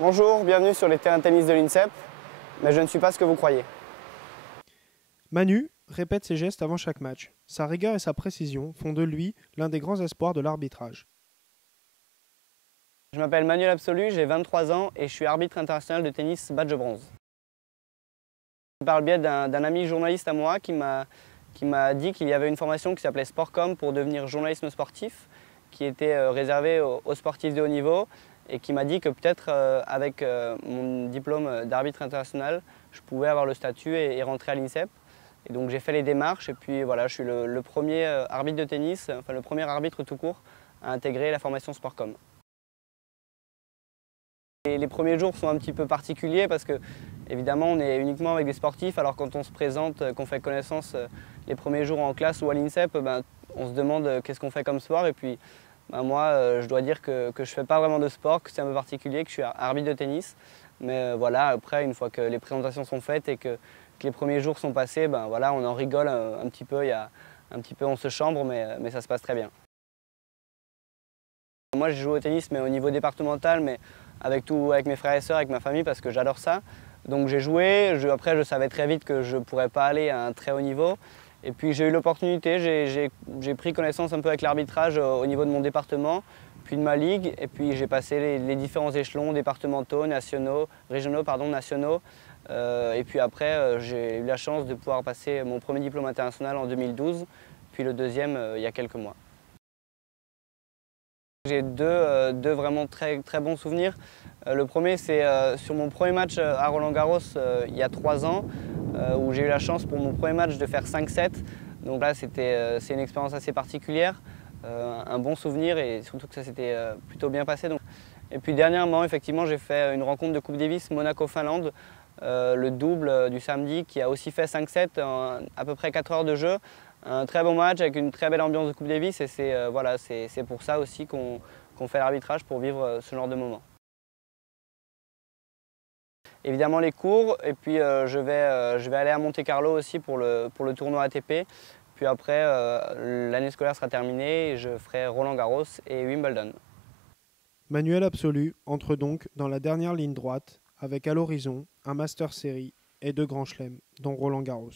Bonjour, bienvenue sur les terrains de tennis de l'INSEP, mais je ne suis pas ce que vous croyez. Manu répète ses gestes avant chaque match. Sa rigueur et sa précision font de lui l'un des grands espoirs de l'arbitrage. Je m'appelle Manuel Absolu, j'ai 23 ans et je suis arbitre international de tennis badge bronze. Par le biais d'un ami journaliste à moi qui m'a dit qu'il y avait une formation qui s'appelait Sportcom pour devenir journalisme sportif, qui était réservée aux sportifs de haut niveau et qui m'a dit que peut-être avec mon diplôme d'arbitre international, je pouvais avoir le statut et rentrer à l'INSEP. Et donc j'ai fait les démarches et puis voilà, je suis le premier arbitre de tennis, enfin le premier arbitre tout court à intégrer la formation Sportcom. Les premiers jours sont un petit peu particuliers parce que évidemment on est uniquement avec des sportifs, alors quand on se présente, qu'on fait connaissance les premiers jours en classe ou à l'INSEP, on se demande qu'est-ce qu'on fait comme sport et puis moi je dois dire que je ne fais pas vraiment de sport, que c'est un peu particulier, que je suis arbitre de tennis. Mais voilà, après une fois que les présentations sont faites et que les premiers jours sont passés, voilà, on en rigole un petit peu, on se chambre mais ça se passe très bien. Moi, je joue au tennis, mais au niveau départemental, mais avec mes frères et sœurs, avec ma famille, parce que j'adore ça. Donc j'ai joué, après je savais très vite que je ne pourrais pas aller à un très haut niveau. Et puis j'ai eu l'opportunité, j'ai pris connaissance un peu avec l'arbitrage au niveau de mon département, puis de ma ligue. Et puis j'ai passé les différents échelons départementaux, régionaux, nationaux. Et puis après, j'ai eu la chance de pouvoir passer mon premier diplôme international en 2012, puis le deuxième il y a quelques mois. J'ai deux vraiment très bons souvenirs. Le premier, c'est sur mon premier match à Roland-Garros il y a 3 ans, où j'ai eu la chance pour mon premier match de faire 5-7. Donc là, c'est une expérience assez particulière, un bon souvenir et surtout que ça s'était plutôt bien passé. Et puis dernièrement, effectivement, j'ai fait une rencontre de Coupe Davis Monaco-Finlande, le double du samedi, qui a aussi fait 5-7 en à peu près 4 heures de jeu. Un très bon match avec une très belle ambiance de Coupe Davis et c'est pour ça aussi qu'on fait l'arbitrage, pour vivre ce genre de moment. Évidemment les cours et puis je vais aller à Monte-Carlo aussi pour le tournoi ATP. Puis après, l'année scolaire sera terminée et je ferai Roland-Garros et Wimbledon. Manuel Absolu entre donc dans la dernière ligne droite avec à l'horizon un Master Series et 2 grands chelems, dont Roland Garros.